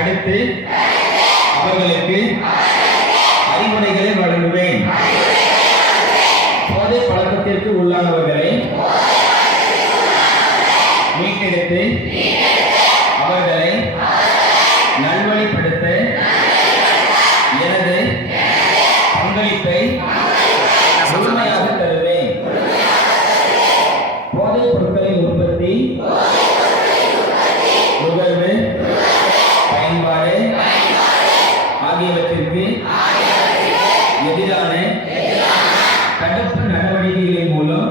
அடுத்து அவர்களுக்கு அறிவுரைகளை வழங்குவேன். போதை பழக்கத்திற்கு உள்ளானவர்களை மீட்டெடுத்து அவர்களை நல்வழிப்படுத்த எனது பங்களிப்பை முழுமையாக தருவேன் போதைப் பொருட்களின் உற்பத்தி நுகர்வு பயன்பாடு ஆகியவற்றிற்கு எதிரான தடுப்பு நடவடிக்கைகளின் மூலம்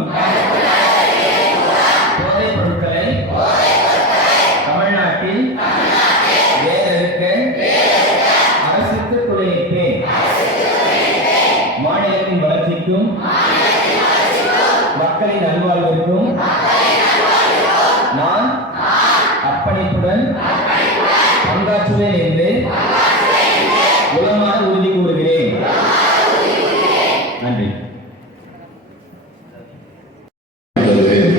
போதைப் பொருட்களை தமிழ்நாட்டில் வேறறுக்க அரசுக்கு துணையிட்டேன் மாநிலத்தின் வளர்ச்சிக்கும் மக்களின் நல்வாழ்வுக்கும் நான் அர்ப்பணிப்புடன் பங்காற்றுவேன் என்று உலமான உறுதி கூறுகிறேன். நன்றி. தருவேன்.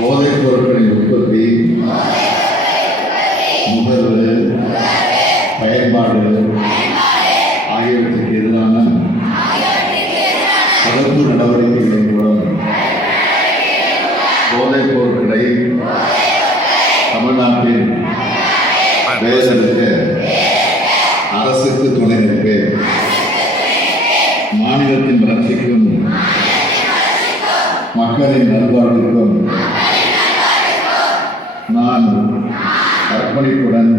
போதைப் பொருட்களின் உற்பத்தி நுகர்வு பயன்பாடு ஆகியவற்றுக்கு எதிரான தடுப்பு நடவடிக்கைகளின் மூலம் போதைப் பொருட்களை தமிழ்நாட்டில் வேதனுக்க அரசுக்கு துணை நிற்பேன் மாநிலத்தின் வளர்ச்சிக்கும் மக்களின் நல்வாழ்வுக்கும் நான் அர்ப்பணிப்புடன்